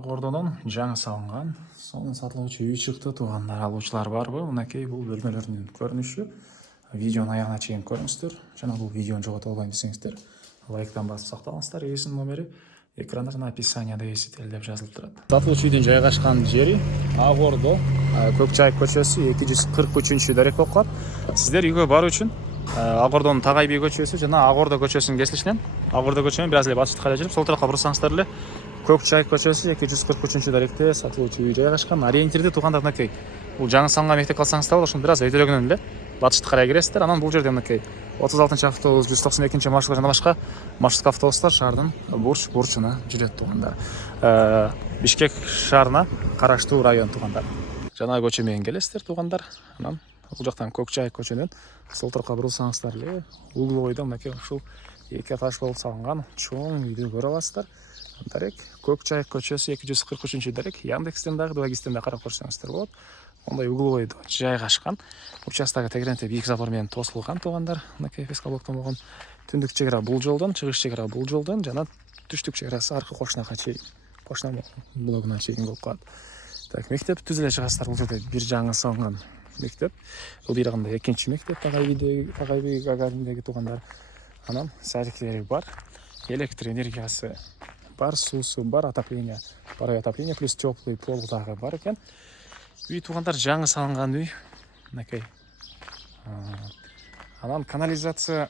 Aqordoдан жаңа салынған, соның сатылушы үй шықты. Туғандар, алушылар барбы? Мынакей бұл бөлмелердің көрініші. Видеоны аяғына чейін көріңіздер. Жаңа бұл видеоны жоғалтып алайын десеңіздер, лайктан басып сақталыңыздар. Есім номері экранда жана описанияда есітел деп жазылып тұрады. Сатылушы үйдің жайғашқан жері Aqordo, Көкжайық көшесі 243 дәрек болып қалады. Сіздер үйге бару үшін Aqordoның Тағай би көшесі жана Aqordo көшесінің кесілішінен Aqordo көшемен біраз эле батышты қарай жүріп, сол тарапқа бұрсаңыздар эле Көкжайық көшесі 243 дәректе сатылушы үй жайғашқан. Ориентирде туғандар мынакей. Бұл жаңы салынған мектеп қалсаңыздар бол, ошоны біраз өйдөлөгөнөн эле батышты қарай киресиздер. Анан бул жерде мынакей 36 автобус, 192 маршрут жана башка маршрутка автобустар шаардын бурчуна жүрөт туғандар. Бишкек шаарына караштуу район туғандар. Жана көчө менен келесиздер туғандар. Анан бул жактан Көкжайық көчөнүн сол тарапка бурулсаңыздар эле угловойдо мынакей ушул эки этаж болуп салынган чоң үйдү көрө аласыздар. Дарек Көкжайық көчөсү 243 дарек. Яндекстен дагы, Двагистен дагы карап көрсөңүздөр болот. Ондай угловойдо жайгашкан. Участогу тегеренте бийик забор менен тосулган туғандар. Мынакей фескалоктон болгон түндүк чегара бул жолдон, чыгыш чегара бул жолдон жана түштүк чегарасы аркы кошунага чейин, кошуна блогуна чейин болуп калат. Так, мектеп түзүлө чыгасыздар. Бул жерде бир жаңы салынган мектеп. Ылдыйрагында экинчи мектеп Тағай би Гагариндеги туғандар. Анан садиктери бар, электр энергиясы бар, суусу бар, отопление бар, отопление плюс теплый пол дагы бар экен. Үй туғандар жаңы салынган үй. Мынакей. Анан канализация,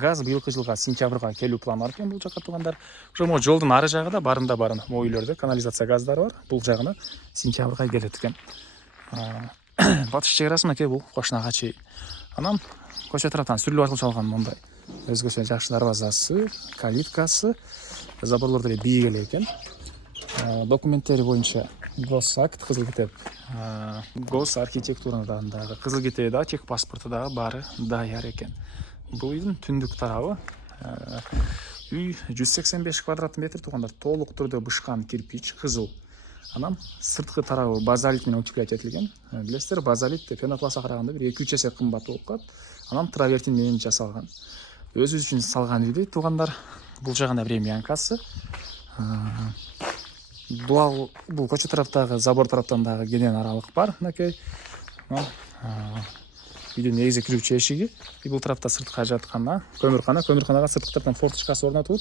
газ быйылкы жылга сентябрга келүү планы бар экен бул жакка туғандар. Ошо могу жолдун ары жагында барында могу үйлөрдө канализация газдары бар. Бул жагына сентябрга келет экен. Батыш чегарасы мынакей бул кошунага чейин. Анан көчө тараптан сүрүлүп артылып салган мондай өзгөчө жакшы дарбазасы, калиткасы, заборлор деле бийик эле экен. Документтери боюнча госакт, кызыл китеп, гос архитектурадан дагы кызыл китеби да, чек паспорту дагы баары даяр экен. Бул үйдүн түндүк тарабы үй 185 квадрат метр туғандар, толук түрдө бышкан кирпич, кызыл. Анан сырткы тарабы базалит менен утеплять этилген. Билесиздер, базалит пенопластка караганда бир 2-3 эсе кымбат болуп калат. Анан травертин менен жасалган. Өзүбүз үчүн салган үйдү туғандар. Бул жагында времянкасы. Бул көчө тараптагы забор тараптан дагы кенен аралык бар. Мынакей. Үйдүн негизи кирүүчү эшиги. Бул тарапта сыртка жаткана, көмүрканага сырткы тараптан форточкасы орнотулуп,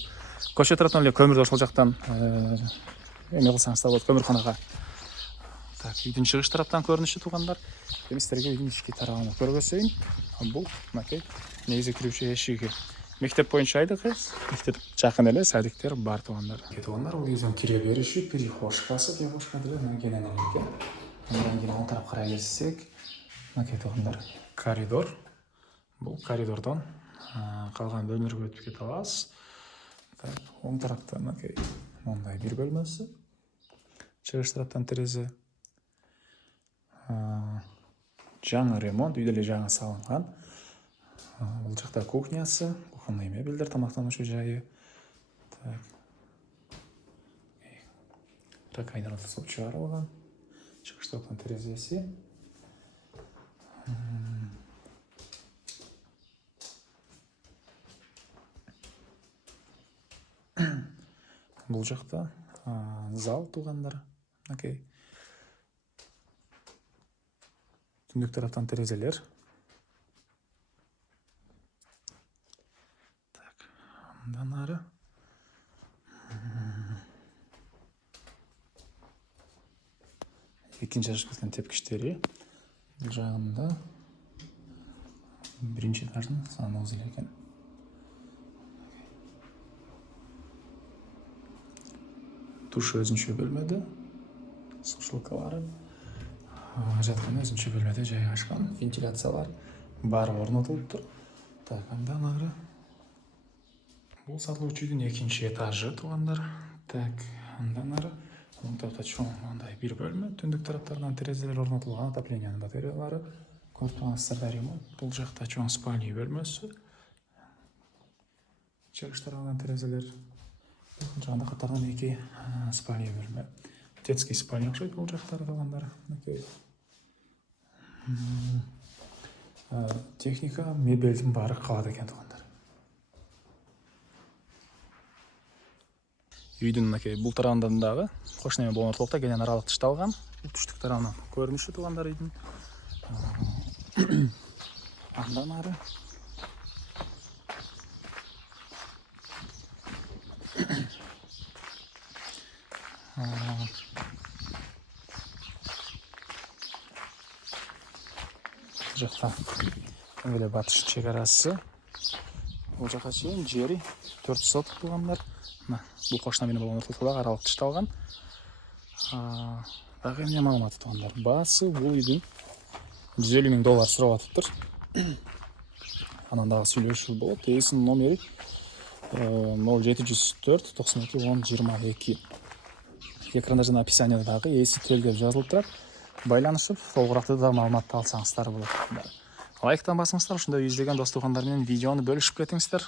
көчө тараптан эле көмүрдү ошол жактан эме кылсаңыздар болот, көмүрканага. Так, үйдүн чыгыш тараптан көрүнүшү туғандар. Эми сиздерге үйдүн ички тарабын көргөзөйүн. Бул мынакей негизи кирүүчү эшиги. Мектеп боюнча айдык, мектеп жакын эле, садиктер бар туғандар. Туғандар, бул үйдүн кире бериши, перехожкасы, перехожка деле кенен эле экен. Андан кийин оң тарапка карай келсек, мынакей туғандар, коридор. Бул коридордон калган бөлмөлөргө өтүп кете аласыз. Так, оң тарапта мынакей мондай бир бөлмөсү. Чыгыш тараптан терезе. Жаңы ремонт, үйдө эле жаңы салынган. Бул жакта кухнясы, кухонный мебелдер, тамактануучу жайы. Так. Ракайнер тосуп чыгарылган. Чыгыш тараптан терезеси. Бул жакта зал туғандар. Окей. Түндүк тараптан терезелер. Так, андан ары. Экинчи ашып кеткен тепкичтери. Бул жагында биринчи этаждын санузел экен. Туш өзүнчө бөлмөдө. Сушилкалары. Жаткан өзүнчө бөлмөдө жайгашкан. Вентиляциялар баары орнотулуптур. Так, андан ары. Бул сатылуучу үйдүн экинчи этажы туғандар. Так, андан ары. Оң тарапта чоң мындай бир бөлмө. Түндүк тараптарынан терезелер орнотулган, отоплениянын батареялары. Көрүп тургансыздар ремонт. Бул жакта чоң спальня бөлмөсү. Чыгыш тарабынан терезелер. Жагында катарган эки спальня бөлмө. Детский спальня окшойт бул жактары туғандар. Техника, мебелдин баары калат экен туғандар. үйдүн мынакей бул тарабынан дагы кош неме болгон ортолукта кенен аралык тышталган. Түштүк тарабынан көрүнүшү туугандар үйдүн. Андан ары жакта эле батыш чек арасы. Бул жака чейин жери 4 соток туугандар. Мына бул кошуна менен болгон ортолукта дагы аралык тышталган. Дагы эмне маалыматы туугандар? Баасы бул үйдүн $150,000 сурап атыптыр. Анан дагы сүйлөшүү болот. Эсинин номери 0704 92 10 22. Экранда жана описанияда дагы эси тел деп жазылып турат. Байланышып, толугураак да маалыматты алсаңыздар болот. Лайктан басыңыздар, ушундай издеген дос туугандар менен видеону бөлүшүп кетиңиздер.